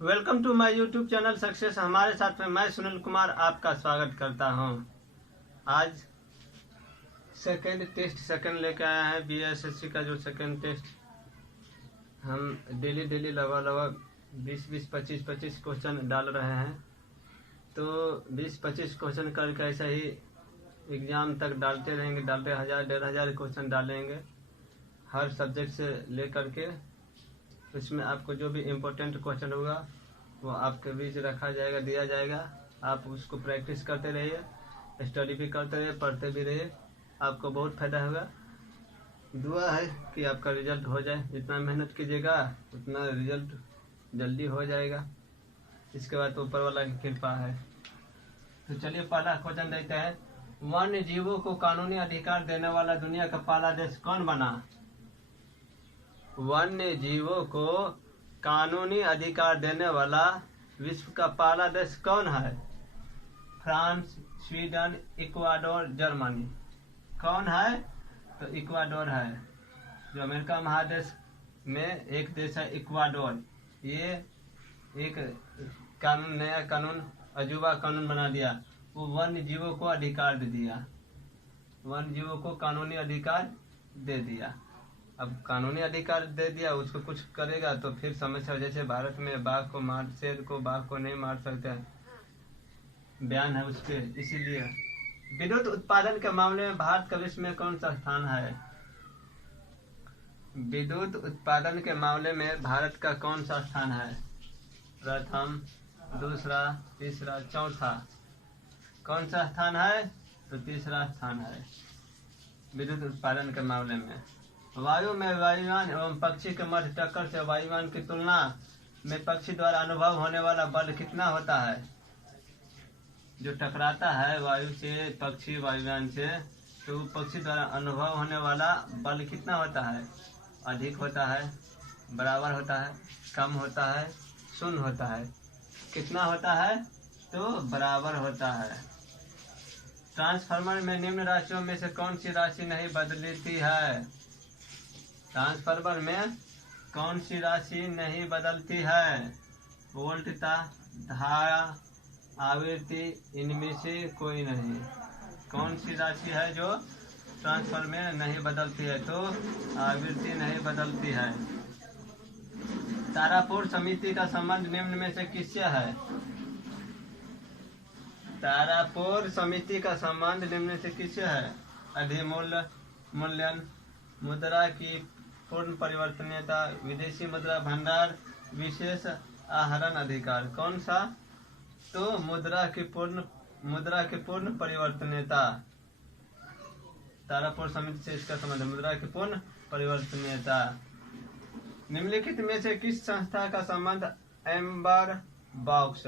Welcome to my YouTube channel success. हमारे साथ में मैं सुनील कुमार आपका स्वागत करता हूं। आज सेकंड लेके आए हैं बीएसएससी का जो सेकंड टेस्ट। हम डेली लगभग 20-25 क्वेश्चन डाल रहे हैं। तो 20-25 क्वेश्चन करके ऐसा ही एग्ज़ाम तक डालते रहेंगे। 1,000-1,500 क्वेश्चन डालेंगे हर सब्जेक्ट से लेकर के। उसमें आपको जो भी इम्पोर्टेंट क्वेश्चन होगा वो आपके बीच रखा जाएगा, दिया जाएगा। आप उसको प्रैक्टिस करते रहिए, स्टडी भी करते रहिए, पढ़ते भी रहिए, आपको बहुत फायदा होगा। दुआ है कि आपका रिजल्ट हो जाए। जितना मेहनत कीजिएगा उतना रिजल्ट जल्दी हो जाएगा। इसके बाद तो ऊपर वाला की कृपा है। तो चलिए पहला क्वेश्चन देखते हैं। वन्य जीवों को कानूनी अधिकार देने वाला दुनिया का पहला देश कौन बना? वन्य जीवों को कानूनी अधिकार देने वाला विश्व का पहला देश कौन है? France, Sweden, Ecuador, Germany. कौन है? तो इक्वाडोर है। जो अमेरिका महादेश में एक देश है इक्वाडोर। ये एक नया कानून, अजूबा कानून बना दिया। वो वन्य जीवों को अधिकार दे दिया, वन्य जीवों को कानूनी अधिकार दे दिया। अब कानूनी अधिकार दे दिया, उसको कुछ करेगा तो फिर समस्या। जैसे भारत में शेर को बाघ को नहीं मार सकते, बयान है उसके। इसीलिए विद्युत उत्पादन के मामले में भारत का विश्व में कौन सा स्थान है? विद्युत उत्पादन के मामले में भारत का कौन सा स्थान है? प्रथम, दूसरा, तीसरा, चौथा। कौन सा स्थान है? तो तीसरा स्थान है विद्युत उत्पादन के मामले में। वायु में वायुयान एवं पक्षी के मध्य टक्कर से वायुयान की तुलना में पक्षी द्वारा अनुभव होने वाला बल कितना होता है? जो टकराता है वायु से पक्षी वायुयान से, तो पक्षी द्वारा अनुभव होने वाला बल कितना होता है? अधिक होता है, बराबर होता है, कम होता है, शून्य होता है। कितना होता है? तो बराबर होता है। ट्रांसफार्मर में निम्न राशियों में से कौन सी राशि नहीं बदलती है? ट्रांसफार्मर में कौन सी राशि नहीं बदलती है? वोल्टता, धारा, आवृत्ति, इनमें से कोई नहीं। कौन सी राशि है जो ट्रांसफार्मर में नहीं बदलती है? तो आवृत्ति नहीं बदलती है। तारापुर समिति का संबंध निम्न में से किससे है? तारापुर समिति का संबंध निम्न से किससे है? अधिमूल्यन, मुद्रा की पूर्ण परिवर्तनीयता, विदेशी मुद्रा भंडार, विशेष आहरण अधिकार। कौन सा? तो मुद्रा की पूर्ण परिवर्तनीयता। तारापुर समिति से इसका संबंध मुद्रा की पूर्ण परिवर्तनीयता। निम्नलिखित में से किस संस्था का संबंध एम्बर बॉक्स,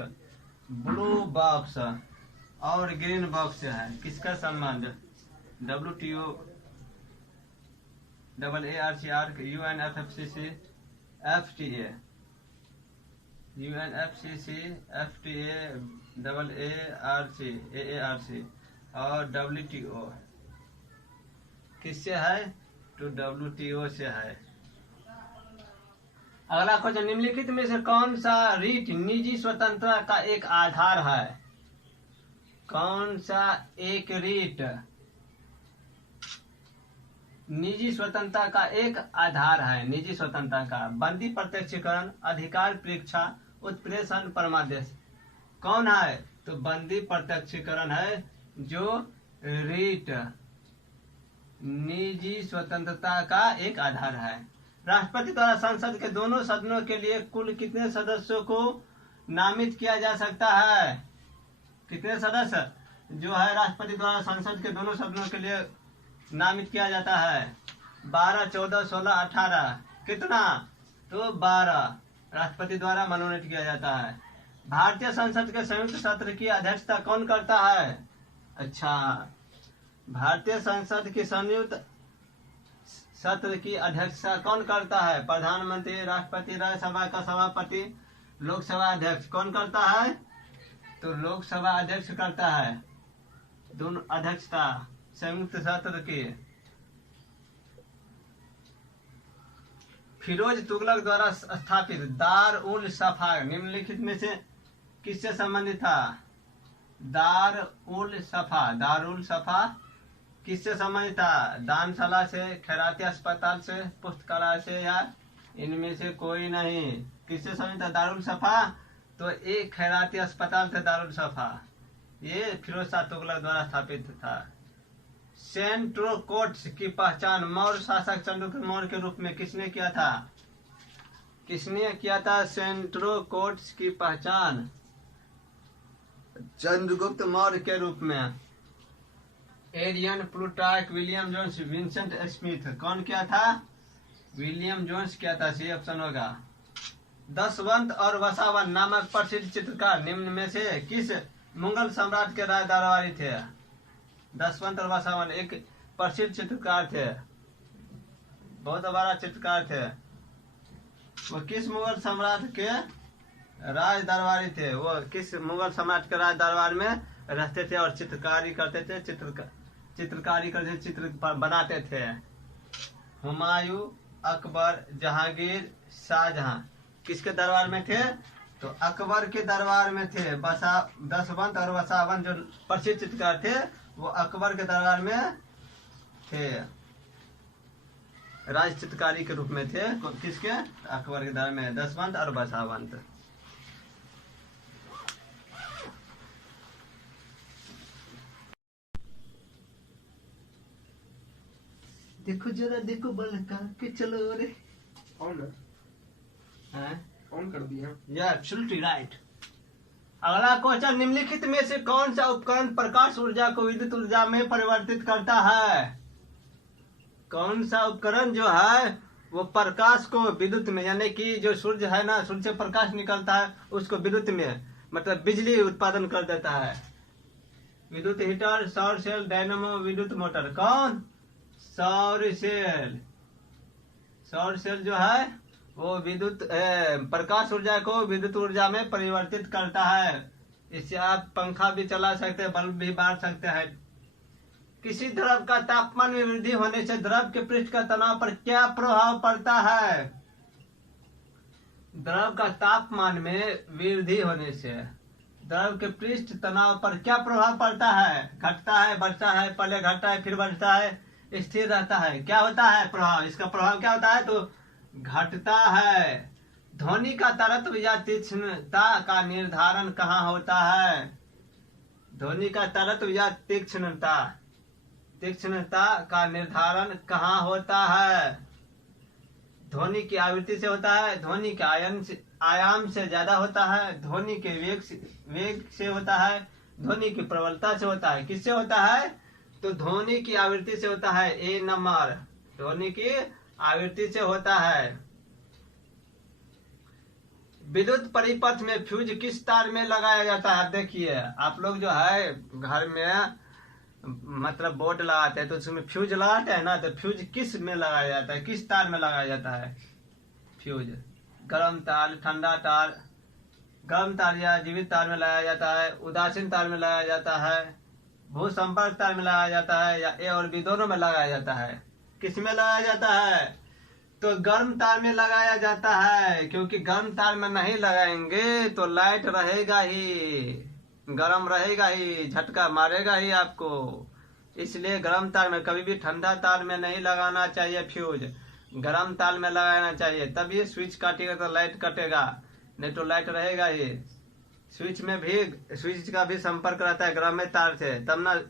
ब्लू बॉक्स और ग्रीन बॉक्स से है? किसका संबंध? WTO, AARC, UNFCCC, FTA, AARC और WTO। किससे है? तो WTO से है। अगला क्वेश्चन। निम्नलिखित में से कौन सा रीट निजी स्वतंत्रता का एक आधार है? कौन सा एक रीट निजी स्वतंत्रता का एक आधार है? निजी स्वतंत्रता का बंदी प्रत्यक्षीकरण, अधिकार परीक्षा, उत्प्रेषण, परमादेश। कौन है? तो बंदी प्रत्यक्षीकरण है जो रीट निजी स्वतंत्रता का एक आधार है। राष्ट्रपति द्वारा संसद के दोनों सदनों के लिए कुल कितने सदस्यों को नामित किया जा सकता है? कितने सदस्य जो है राष्ट्रपति द्वारा संसद के दोनों सदनों के लिए नामित किया जाता है? 12, 14, 16, 18। कितना? तो 12 राष्ट्रपति द्वारा मनोनीत किया जाता है। भारतीय संसद के संयुक्त सत्र की अध्यक्षता कौन करता है? अच्छा, भारतीय संसद की संयुक्त सत्र की अध्यक्षता कौन करता है? प्रधानमंत्री, राष्ट्रपति, राज्यसभा का सभापति, लोकसभा अध्यक्ष। कौन करता है? तो लोकसभा अध्यक्ष करता है। दोनों अध्यक्षता संयुक्त सत्र की। फिरोज तुगलक द्वारा स्थापित दार उल सफा निम्नलिखित में से किससे संबंधित था? दारुल सफा किससे संबंधित था? दानशाला से, खैराती अस्पताल से, पुस्तकालय से, या इनमें से कोई नहीं? किससे संबंधित था दारुल सफा? तो एक खैराती अस्पताल थे दारुल सफा, ये फिरोज शाह तुगलक द्वारा स्थापित था। सेंट्रोकोट्स की पहचान मौर्य शासक चंद्रगुप्त मौर्य के रूप में किसने किया था? किसने किया था सेंट्रोकोट्स की पहचान? चंद्रगुप्त मौर्य के रूप में। Arrian, Plutarch, William Jones, Vincent Smith. कौन किया था? विलियम जोन्स किया था, सी ऑप्शन होगा। दशवंत और वसावन नामक प्रसिद्ध चित्रकार निम्न में से किस मुगल सम्राट के राज दरबारी थे? दशवंत और वसावन एक प्रसिद्ध चित्रकार थे, बहुत बड़ा चित्रकार थे। वो किस मुगल सम्राट के राज दरबारी थे? वो किस मुगल सम्राट के राज दरबार में रहते थे और चित्रकारी करते थे, चित्रकारी करते, चित्र बनाते थे? हुमायूं, अकबर, जहांगीर, शाहजहां किसके दरबार में थे? तो अकबर के दरबार में थे। दशवंत और वसावन जो प्रसिद्ध चित्रकार थे वो अकबर के दरबार में थे, राज चित्रकारी के रूप में थे। किसके? अकबर के दरबार में दशवंत और वसावंत। देखो जरा, देखो बल के चलो रे। ऑन कर दिया। Absolutely right. अगला क्वेश्चन, निम्नलिखित में से कौन सा उपकरण प्रकाश ऊर्जा को विद्युत ऊर्जा में परिवर्तित करता है? कौन सा उपकरण जो है वो प्रकाश को विद्युत में, यानी कि जो सूर्य है ना, सूर्य से प्रकाश निकलता है उसको विद्युत में, मतलब बिजली उत्पादन कर देता है? विद्युत हीटर, सौर सेल, डायनामो, विद्युत मोटर। कौन? सौर सेल। सौर सेल जो है वो विद्युत प्रकाश ऊर्जा को विद्युत ऊर्जा में परिवर्तित करता है। इससे आप पंखा भी चला सकते हैं, बल्ब भी बांट सकते हैं। किसी द्रव का तापमान में वृद्धि होने से द्रव के पृष्ठ का तनाव पर क्या प्रभाव पड़ता है? द्रव का तापमान में वृद्धि होने से द्रव के पृष्ठ तनाव पर क्या प्रभाव पड़ता है? घटता है, बढ़ता है, पहले घटता है फिर बढ़ता है, स्थिर रहता है? क्या होता है प्रभाव? इसका प्रभाव क्या होता है? तो घटता है। ध्वनि का तरत्व या तीक्ष्णता का निर्धारण कहाँ होता है? ध्वनि का तरत्व या तीक्ष्णता का निर्धारण कहाँ होता है? ध्वनि की आवृत्ति से होता है, ध्वनि के आयाम से ज्यादा होता है, ध्वनि के वेग से होता है, ध्वनि की प्रबलता से होता है। किससे होता है? तो ध्वनि की आवृत्ति से होता है। ए नंबर, ध्वनि की आवृत्ति से होता है। विद्युत परिपथ में फ्यूज किस तार में लगाया जाता है? देखिए आप लोग जो है घर में मतलब बोर्ड लगाते हैं तो उसमें फ्यूज लगाते हैं ना, तो फ्यूज किस में लगाया जाता है? किस तार में लगाया जाता है फ्यूज? गर्म तार, ठंडा तार, गर्म तार या जीवित तार में लगाया जाता है, उदासीन तार में लगाया जाता है, भू संपर्क तार में लगाया जाता है, या ए और बी दोनों में लगाया जाता है? किस में लगाया जाता है? तो गर्म तार में लगाया जाता है, क्योंकि गर्म तार में नहीं लगाएंगे तो लाइट रहेगा ही, गर्म रहेगा ही, झटका मारेगा ही आपको। इसलिए गर्म तार में, कभी भी ठंडा तार में नहीं लगाना चाहिए फ्यूज, गर्म तार में लगाना चाहिए। तभी स्विच काटेगा तो लाइट कटेगा, नहीं तो लाइट रहेगा ही। स्विच में भी, स्विच का भी संपर्क रहता है गर्म तार से, तब ना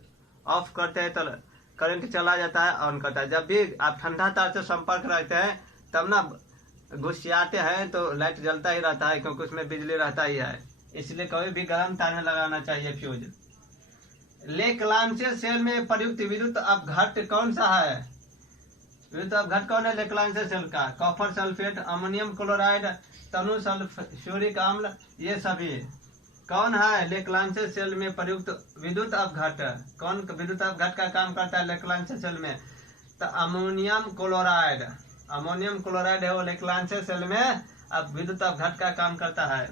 ऑफ करते हैं तो करंट चला जाता है, ऑन करता है। जब भी आप ठंडा तार से संपर्क रखते हैं तब ना घुसियाते हैं तो लाइट जलता ही रहता है, क्योंकि उसमें बिजली रहता ही है। इसलिए कभी भी गर्म तार में लगाना चाहिए फ्यूज। लेक्लांशियर सेल में प्रयुक्त विद्युत अपघट्ट कौन सा है? विद्युत अपघट्ट कौन है लेक्लांशियर सेल का? कॉपर सल्फेट, अमोनियम क्लोराइड, तनु सल्फ्यूरिक अम्ल, ये सभी कौन है लेक्लांशियर सेल में प्रयुक्त विद्युत अपघट्ट? कौन विद्युत अपघट्ट का काम करता है लेक्लांशियर सेल में? तो अमोनियम क्लोराइड, अमोनियम क्लोराइड है वो लेक्लांशियर सेल में अब विद्युत अपघट्ट का काम करता है।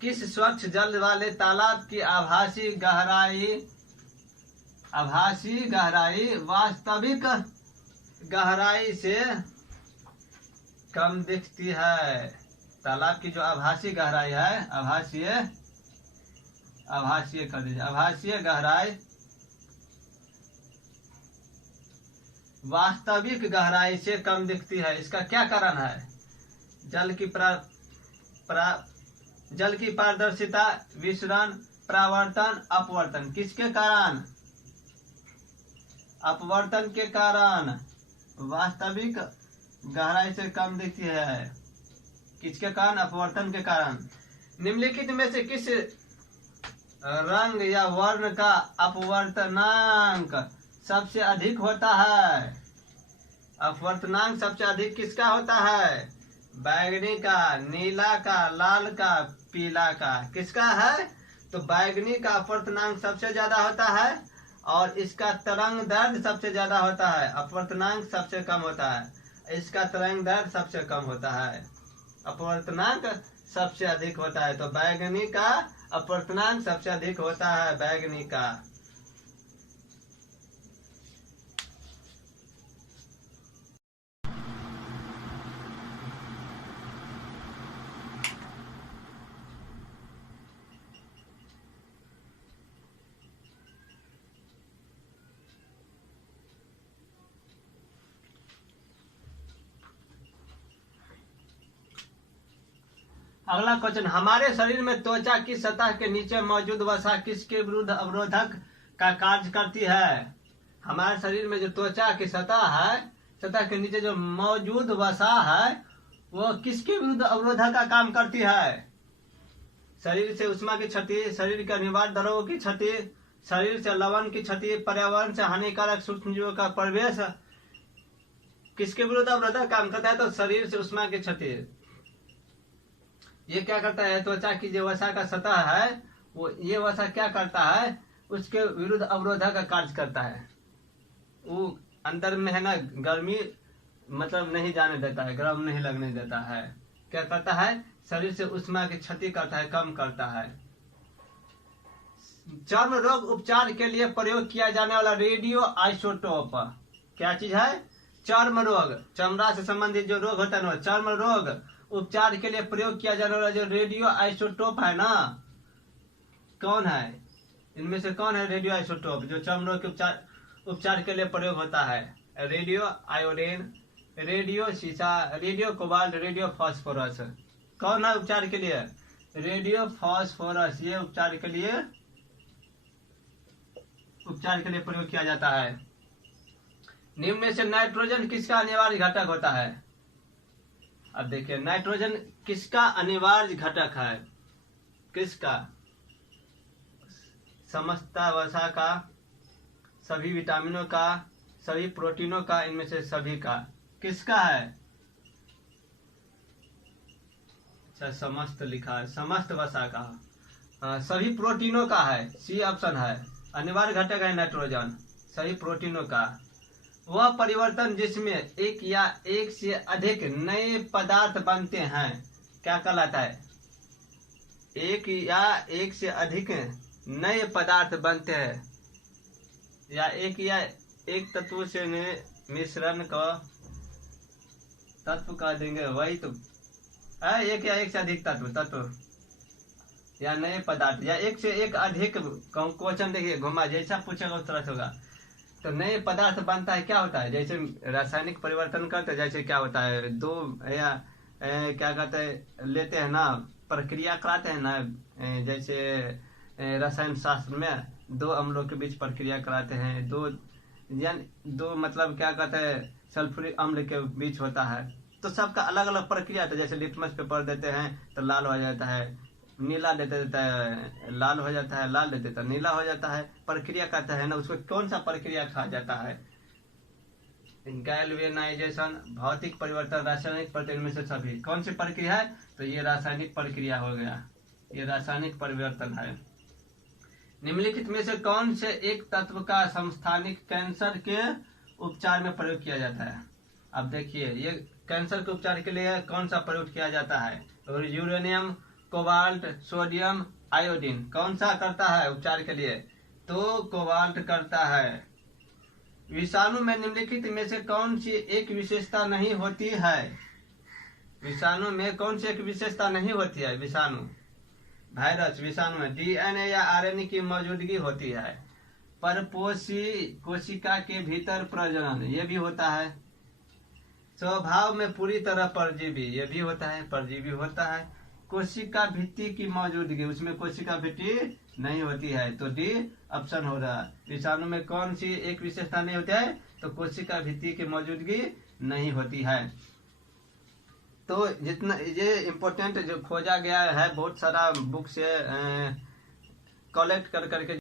किस स्वच्छ जल वाले तालाब की आभासी गहराई वास्तविक गहराई से कम दिखती है। तालाब की जो आभासी गहराई है, आभासीय कर दीजिए, आभासीय गहराई वास्तविक गहराई से कम दिखती है। इसका क्या कारण है? जल की पारदर्शिता, विसरण, परावर्तन, अपवर्तन। किसके कारण? अपवर्तन के कारण वास्तविक गहराई से कम दिखती है। किसके कारण? अपवर्तन के कारण। निम्नलिखित में से किस रंग या वर्ण का अपवर्तनांक सबसे अधिक होता है? अपवर्तनांक सबसे अधिक किसका होता है? बैगनी का, नीला का, लाल का, पीला का। किसका है? तो बैगनी का अपवर्तनांक सबसे ज्यादा होता है और इसका तरंग दैर्घ्य सबसे ज्यादा होता है। अपवर्तनांक सबसे कम होता है, इसका तरंग दैर्घ्य सबसे कम होता है। अपवर्तनांक सबसे अधिक होता है, तो बैगनी का अपवर्तनांक सबसे अधिक होता है, बैगनी का। अगला क्वेश्चन, हमारे शरीर में त्वचा की सतह के नीचे मौजूद वसा किसके विरुद्ध अवरोधक का कार्य करती है? हमारे शरीर में जो त्वचा की सतह है, सतह के नीचे जो मौजूद वसा है, वो किसके विरुद्ध अवरोधक का काम करती है? शरीर से उष्मा की क्षति, शरीर के अनिवार्य द्रव्यों की क्षति, शरीर से लवण की क्षति, पर्यावरण से हानिकारक सूक्ष्मजीवों का प्रवेश। किसके विरुद्ध अवरोधक काम करता है? तो शरीर से उष्मा की क्षति। ये क्या करता है? त्वचा की जो वसा का सतह है, वो ये वसा क्या करता है? उसके विरुद्ध अवरोधक का कार्य करता है। वो अंदर में है ना, गर्मी मतलब नहीं जाने देता है, गर्म नहीं लगने देता है। क्या करता है? शरीर से उष्मा की क्षति करता है, कम करता है। चर्म रोग उपचार के लिए प्रयोग किया जाने वाला रेडियो आइसोटोप क्या चीज है? चर्म रोग, चमड़ा से संबंधित जो रोग होता है ना, चर्म रोग उपचार के लिए प्रयोग किया जाने वाला जो रेडियो आइसोटोप है ना, कौन है? इनमें से कौन है रेडियो आइसोटोप जो चर्म रोग के उपचार के लिए प्रयोग होता है? रेडियो आयोडीन, रेडियो सीसा, रेडियो कोबाल्ट, रेडियो फास्फोरस। कौन है उपचार के लिए? Radio phosphorus. ये उपचार के लिए प्रयोग किया जाता है। निम्न में से नाइट्रोजन किसका अनिवार्य घटक होता है? अब देखिए, नाइट्रोजन किसका अनिवार्य घटक है? किसका? समस्त वसा का, सभी विटामिनों का, सभी प्रोटीनों का, इनमें से सभी का। किसका है? अच्छा, समस्त लिखा है, समस्त वसा का। सभी प्रोटीनों का है, सी ऑप्शन है। अनिवार्य घटक है नाइट्रोजन, सभी प्रोटीनों का। वह परिवर्तन जिसमें एक या एक से अधिक नए पदार्थ बनते हैं क्या कहलाता है? एक या एक से अधिक नए पदार्थ बनते हैं, या एक तत्व से मिश्रण का तत्व कह देंगे, वही तो है। एक या एक से अधिक तत्व या नए पदार्थ, या एक से एक अधिक। क्वेश्चन देखिए, घुमा जैसा पूछेगा उस तरह से होगा। तो नए पदार्थ बनता है, क्या होता है? जैसे रासायनिक परिवर्तन करते, जैसे क्या होता है, दो या क्या कहते हैं, लेते हैं ना, प्रक्रिया कराते हैं ना, जैसे रसायन शास्त्र में दो अम्लों के बीच प्रक्रिया कराते हैं। दो मतलब क्या कहते हैं, सल्फ्यूरिक अम्ल के बीच होता है। तो सबका अलग अलग प्रक्रिया होता है। जैसे लिटमस पेपर देते हैं तो लाल हो जाता है, नीला देता है लाल हो जाता है, लाल देते तो नीला हो जाता है। प्रक्रिया कहता है ना, उसको कौन सा प्रक्रिया कहा जाता है? गैल्वेनाइजेशन, भौतिक परिवर्तन, रासायनिक परिवर्तन में से सभी कौन सी प्रक्रिया है? तो ये रासायनिक प्रक्रिया हो गया, ये रासायनिक परिवर्तन है। निम्नलिखित में से कौन से एक तत्व का समस्थानिक कैंसर के उपचार में प्रयोग किया जाता है? अब देखिए, ये कैंसर के उपचार के लिए कौन सा प्रयोग किया जाता है? तो यूरेनियम, कोबाल्ट, सोडियम, आयोडीन। कौन सा करता है उपचार के लिए? तो कोबाल्ट करता है। विषाणु में निम्नलिखित में से कौन सी एक विशेषता नहीं होती है? विषाणु में कौन सी एक विशेषता नहीं होती है? विषाणु, वायरस, विषाणु में डीएनए या आरएनए की मौजूदगी होती है। परपोषी कोशिका के भीतर प्रजनन, ये भी होता है। स्वभाव में पूरी तरह परजीवी, ये भी होता है, परजीवी होता है। कोशिका भित्ति की मौजूदगी, उसमें कोशिका भित्ति नहीं होती है, तो डी ऑप्शन हो रहा है। विषाणु में कौन सी एक विशेषता नहीं होती है? तो कोशिका भित्ति की मौजूदगी नहीं होती है। तो जितना ये इम्पोर्टेंट जो खोजा गया है, बहुत सारा बुक से कलेक्ट कर करके